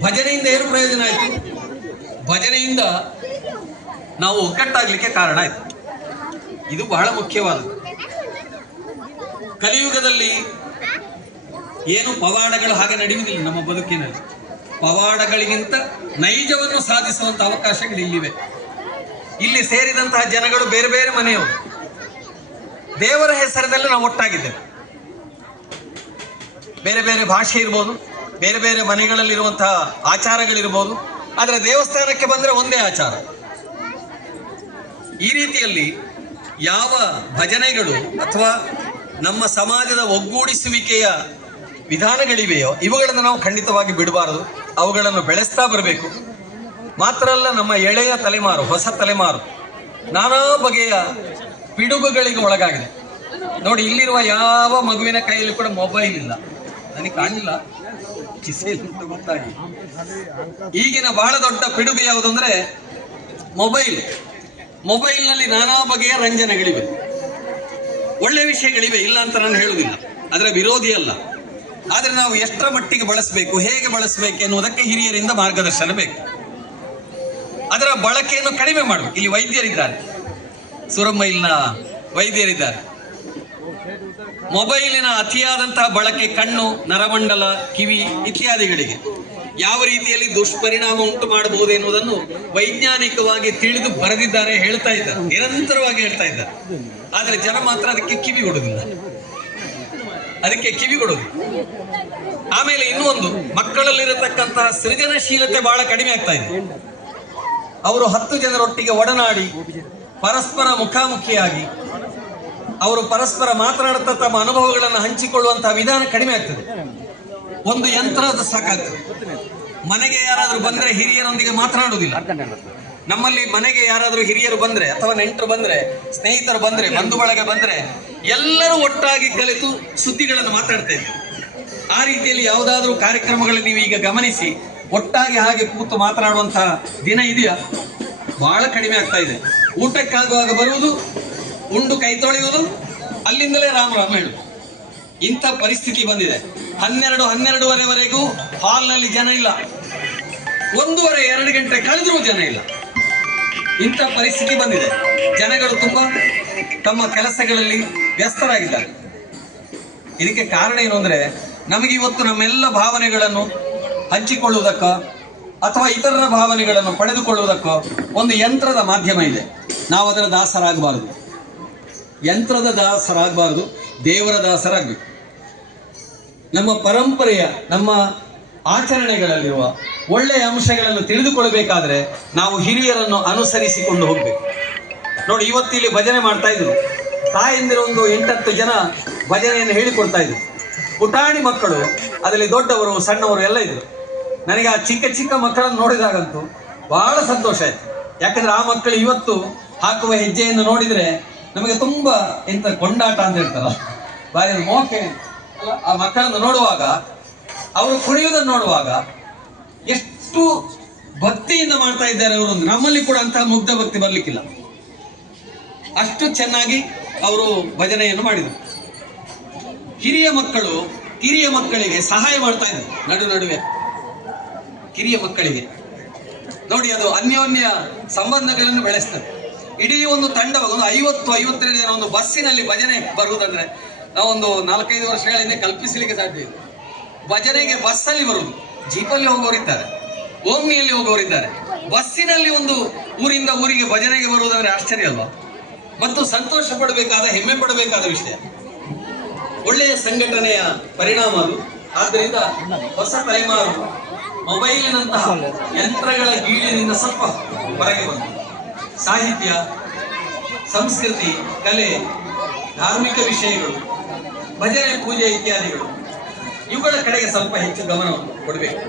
ಭಜನೆಯಿಂದ ಏನು ಪ್ರಯೋಜನ ಆಯಿತು? ಭಜನೆಯಿಂದ ನಾವು ಒಗ್ಗಟ್ಟಾಗಲಿಕ್ಕೆ ಕಾರಣ ಆಯಿತು. ಇದು ಬಹಳ ಮುಖ್ಯವಾದದ್ದು. ಕಲಿಯುಗದಲ್ಲಿ ಏನು ಪವಾಡಗಳು ಹಾಗೆ ನಡೆಯುವುದಿಲ್ಲ ನಮ್ಮ ಬದುಕಿನಲ್ಲಿ. ಪವಾಡಗಳಿಗಿಂತ ನೈಜವನ್ನು ಸಾಧಿಸುವಂತ ಅವಕಾಶಗಳು ಇಲ್ಲಿವೆ. ಇಲ್ಲಿ ಸೇರಿದಂತಹ ಜನಗಳು ಬೇರೆ ಬೇರೆ ಮನೆಯವರು. ದೇವರ ಹೆಸರಿನಲ್ಲಿ ನಾವು ಒಟ್ಟಾಗಿದ್ದೇವೆ. ಬೇರೆ ಬೇರೆ ಭಾಷೆ ಇರ್ಬೋದು. ಬೇರೆ ಬೇರೆ ಮನೆಗಳಲ್ಲಿರುವಂತಹ ಆಚಾರಗಳಿರ್ಬೋದು, ಆದರೆ ದೇವಸ್ಥಾನಕ್ಕೆ ಬಂದರೆ ಒಂದೇ ಆಚಾರ. ಈ ರೀತಿಯಲ್ಲಿ ಯಾವ ಭಜನೆಗಳು ಅಥವಾ ನಮ್ಮ ಸಮಾಜದ ಒಗ್ಗೂಡಿಸುವಿಕೆಯ ವಿಧಾನಗಳಿವೆಯೋ, ಇವುಗಳನ್ನು ನಾವು ಖಂಡಿತವಾಗಿ ಬಿಡಬಾರದು. ಅವುಗಳನ್ನು ಬೆಳೆಸ್ತಾ ಬರಬೇಕು. ಮಾತ್ರ ಅಲ್ಲ, ನಮ್ಮ ಎಳೆಯ ತಲೆಮಾರು, ಹೊಸ ತಲೆಮಾರು, ನಾನಾ ಬಗೆಯ ಪಿಡುಗುಗಳಿಗೆ ಒಳಗಾಗಿದೆ. ನೋಡಿ, ಇಲ್ಲಿರುವ ಯಾವ ಮಗುವಿನ ಕೈಯಲ್ಲಿ ಕೂಡ ಮೊಬೈಲ್ ಇಲ್ಲ. ನನಗೆ ಕಾಣಲಿಲ್ಲ. ಗೊತ್ತಾಗಿ. ಈಗಿನ ಬಹಳ ದೊಡ್ಡ ಪಿಡುಗು ಯಾವುದು ಅಂದ್ರೆ ಮೊಬೈಲ್. ಮೊಬೈಲ್ನಲ್ಲಿ ನಾನಾ ಬಗೆಯ ರಂಜನೆಗಳಿವೆ ಒಳ್ಳೆ ವಿಷಯಗಳಿವೆ, ಇಲ್ಲ ಅಂತ ನಾನು ಹೇಳುವುದಿಲ್ಲ. ಅದರ ವಿರೋಧಿ ಅಲ್ಲ. ಆದರೆ ನಾವು ಎಷ್ಟರ ಮಟ್ಟಿಗೆ ಬಳಸಬೇಕು, ಹೇಗೆ ಬಳಸಬೇಕು ಎನ್ನುವುದಕ್ಕೆ ಹಿರಿಯರಿಂದ ಮಾರ್ಗದರ್ಶನ ಬೇಕು. ಅದರ ಬಳಕೆಯನ್ನು ಕಡಿಮೆ ಮಾಡಬೇಕು. ಇಲ್ಲಿ ವೈದ್ಯರಿದ್ದಾರೆ. ಸುರಮೈಲ್ನ ವೈದ್ಯರಿದ್ದಾರೆ. ಮೊಬೈಲಿನ ಅತಿಯಾದಂತಹ ಬಳಕೆ, ಕಣ್ಣು, ನರಮಂಡಲ, ಕಿವಿ ಇತ್ಯಾದಿಗಳಿಗೆ ಯಾವ ರೀತಿಯಲ್ಲಿ ದುಷ್ಪರಿಣಾಮ ಉಂಟು ಮಾಡಬಹುದು ಎನ್ನುವುದನ್ನು ವೈಜ್ಞಾನಿಕವಾಗಿ ತಿಳಿದು ಬರೆದಿದ್ದಾರೆ, ಹೇಳ್ತಾ ಇದ್ದಾರೆ, ನಿರಂತರವಾಗಿ ಹೇಳ್ತಾ ಇದ್ದಾರೆ. ಆದರೆ ಜನ ಮಾತ್ರ ಅದಕ್ಕೆ ಕಿವಿ ಕೊಡುದಿಲ್ಲ ಅದಕ್ಕೆ ಕಿವಿ ಕೊಡುದು ಆಮೇಲೆ ಇನ್ನೂ ಒಂದು, ಮಕ್ಕಳಲ್ಲಿರತಕ್ಕಂತಹ ಸೃಜನಶೀಲತೆ ಬಹಳ ಕಡಿಮೆ ಆಗ್ತಾ ಇದೆ. ಅವರು ಹತ್ತು ಜನರೊಟ್ಟಿಗೆ ಒಡನಾಡಿ ಪರಸ್ಪರ ಮುಖಾಮುಖಿಯಾಗಿ ಅವರು ಪರಸ್ಪರ ಮಾತನಾಡುತ್ತಾ ತಮ್ಮ ಅನುಭವಗಳನ್ನು ಹಂಚಿಕೊಳ್ಳುವಂತಹ ವಿಧಾನ ಕಡಿಮೆ ಆಗ್ತದೆ. ಒಂದು ಯಂತ್ರದ ಸಾಕಾಗ್ತದೆ. ಮನೆಗೆ ಯಾರಾದರೂ ಬಂದ್ರೆ ಹಿರಿಯರೊಂದಿಗೆ ಮಾತನಾಡುವುದಿಲ್ಲ. ನಮ್ಮಲ್ಲಿ ಮನೆಗೆ ಯಾರಾದರೂ ಹಿರಿಯರು ಬಂದ್ರೆ ಅಥವಾ ನೆಂಟರು ಬಂದ್ರೆ, ಸ್ನೇಹಿತರು ಬಂದ್ರೆ ಬಂಧು ಬಳಗ ಬಂದ್ರೆ ಎಲ್ಲರೂ ಒಟ್ಟಾಗಿ ಕಲಿತು ಸುದ್ದಿಗಳನ್ನು ಮಾತಾಡ್ತಾ ಇದ್ದೀವಿ ಆ ರೀತಿಯಲ್ಲಿ ಯಾವುದಾದ್ರೂ ಕಾರ್ಯಕ್ರಮಗಳನ್ನು ನೀವು ಈಗ ಗಮನಿಸಿ, ಒಟ್ಟಾಗಿ ಹಾಗೆ ಕೂತು ಮಾತನಾಡುವಂತಹ ದಿನ ಇದೆಯಾ? ಬಹಳ ಕಡಿಮೆ ಆಗ್ತಾ ಇದೆ. ಊಟಕ್ಕಾಗುವಾಗ ಬರುವುದು ಉಂಡು ಕೈ ತೊಳೆಯುವುದು, ಅಲ್ಲಿಂದಲೇ ರಾಮ ರಾಮ ಹೇಳುದು. ಇಂಥ ಪರಿಸ್ಥಿತಿ ಬಂದಿದೆ. ಹನ್ನೆರಡು, ಹನ್ನೆರಡುವರೆವರೆಗೂ ಹಾಲ್ನಲ್ಲಿ ಜನ ಇಲ್ಲ. ಒಂದೂವರೆ, ಎರಡು ಗಂಟೆ ಕಳೆದರೂ ಜನ ಇಲ್ಲ. ಇಂಥ ಪರಿಸ್ಥಿತಿ ಬಂದಿದೆ. ಜನಗಳು ತುಂಬಾ ತಮ್ಮ ಕೆಲಸಗಳಲ್ಲಿ ವ್ಯಸ್ತರಾಗಿದ್ದಾರೆ. ಇದಕ್ಕೆ ಕಾರಣ ಏನು ಅಂದ್ರೆ, ನಮಗೆ ಇವತ್ತು ನಮ್ಮೆಲ್ಲ ಭಾವನೆಗಳನ್ನು ಹಂಚಿಕೊಳ್ಳುವುದಕ್ಕೋ, ಅಥವಾ ಇತರರ ಭಾವನೆಗಳನ್ನು ಪಡೆದುಕೊಳ್ಳುವುದಕ್ಕೋ ಒಂದು ಯಂತ್ರದ ಮಾಧ್ಯಮ ಇದೆ. ನಾವು ಅದರ ದಾಸರಾಗಬಾರದು. ಯಂತ್ರದ ದಾಸರಾಗಬಾರದು, ದೇವರ ದಾಸರಾಗಬೇಕು. ನಮ್ಮ ಪರಂಪರೆಯ, ನಮ್ಮ ಆಚರಣೆಗಳಲ್ಲಿರುವ ಒಳ್ಳೆಯ ಅಂಶಗಳನ್ನು ತಿಳಿದುಕೊಳ್ಳಬೇಕಾದ್ರೆ ನಾವು ಹಿರಿಯರನ್ನು ಅನುಸರಿಸಿಕೊಂಡು ಹೋಗಬೇಕು. ನೋಡಿ ಇವತ್ತಿಲ್ಲಿ ಭಜನೆ ಮಾಡ್ತಾ ಇದ್ರು. ತಾಯಂದಿರು ಒಂದು ಎಂಟತ್ತು ಜನ ಭಜನೆಯನ್ನು ಹೇಳಿಕೊಡ್ತಾ ಇದ್ರು. ಪುಟಾಣಿ ಮಕ್ಕಳು, ಅದರಲ್ಲಿ ದೊಡ್ಡವರು, ಸಣ್ಣವರು ಎಲ್ಲ ಇದ್ರು. ನನಗೆ ಆ ಚಿಕ್ಕ ಚಿಕ್ಕ ಮಕ್ಕಳನ್ನು ನೋಡಿದಾಗಂತೂ ಬಹಳ ಸಂತೋಷ ಆಯ್ತು. ಯಾಕಂದ್ರೆ ಆ ಮಕ್ಕಳು ಇವತ್ತು ಹಾಕುವ ಹೆಜ್ಜೆಯನ್ನು ನೋಡಿದ್ರೆ ನಮಗೆ ತುಂಬಾ ಎಂತ ಕೊಂಡಾಟ ಅಂತ ಹೇಳ್ತಾರ ಬಾರಿ ಮೋಕೆ ಆ ಮಕ್ಕಳನ್ನು ನೋಡುವಾಗ, ಅವರು ಕುಣಿಯುವುದನ್ನು ನೋಡುವಾಗ ಎಷ್ಟು ಭಕ್ತಿಯಿಂದ ಮಾಡ್ತಾ ಇದ್ದಾರೆ ಅವರು ನಮ್ಮಲ್ಲಿ ಕೂಡ ಅಂತಹ ಮುಗ್ಧ ಭಕ್ತಿ ಬರ್ಲಿಕ್ಕಿಲ್ಲ. ಅಷ್ಟು ಚೆನ್ನಾಗಿ ಅವರು ಭಜನೆಯನ್ನು ಮಾಡಿದರು. ಹಿರಿಯ ಮಕ್ಕಳು, ಕಿರಿಯ ಮಕ್ಕಳಿಗೆ ಸಹಾಯ ಮಾಡ್ತಾ ಇದ್ರು, ನಡು ನಡುವೆ. ಕಿರಿಯ ಮಕ್ಕಳಿಗೆ. ನೋಡಿ, ಅದು ಅನ್ಯೋನ್ಯ ಸಂಬಂಧಗಳನ್ನು ಬೆಳೆಸ್ತದೆ. ಇಡೀ ಒಂದು ತಂಡವಾಗ ಒಂದು ಐವತ್ತು, ಐವತ್ತೆರಡು ಜನ ಒಂದು ಬಸ್ಸಿನಲ್ಲಿ ಭಜನೆ ಬರುವುದಂದ್ರೆ ನಾವೊಂದು ನಾಲ್ಕೈದು ವರ್ಷಗಳ ಹಿಂದೆ ಕಲ್ಪಿಸಲಿಕ್ಕೆ ಸಾಧ್ಯ ಇದೆ ಭಜನೆಗೆ ಬಸ್ಸಲ್ಲಿ ಬರುವುದು. ಜೀಪಲ್ಲಿ ಹೋಗೋರಿದ್ದಾರೆ ಓಮ್ನಿಯಲ್ಲಿ ಹೋಗೋರಿದ್ದಾರೆ ಬಸ್ಸಿನಲ್ಲಿ ಒಂದು ಊರಿಂದ ಊರಿಗೆ ಭಜನೆಗೆ ಬರುವುದಂದ್ರೆ ಆಶ್ಚರ್ಯ ಅಲ್ವಾ? ಮತ್ತು ಸಂತೋಷ ಪಡಬೇಕಾದ, ಹೆಮ್ಮೆ ಪಡಬೇಕಾದ ವಿಷಯ. ಒಳ್ಳೆಯ ಸಂಘಟನೆಯ ಪರಿಣಾಮ ಅದು. ಆದ್ದರಿಂದ ಹೊಸ ತಲೆಮಾರು ಮೊಬೈಲಿನಂತಹ ಯಂತ್ರಗಳ ಗೀಳಿನಿಂದ ಸ್ವಲ್ಪ ಹೊರಗೆ ಬಂತು. ಸಾಹಿತ್ಯ ಸಂಸ್ಕೃತಿ ಕಲೆ ಧಾರ್ಮಿಕ ವಿಷಯಗಳು ಭಜನೆ ಪೂಜೆ ಇತ್ಯಾದಿಗಳು ಇವುಗಳ ಕಡೆಗೆ ಸ್ವಲ್ಪ ಹೆಚ್ಚು ಗಮನ ಕೊಡಬೇಕು.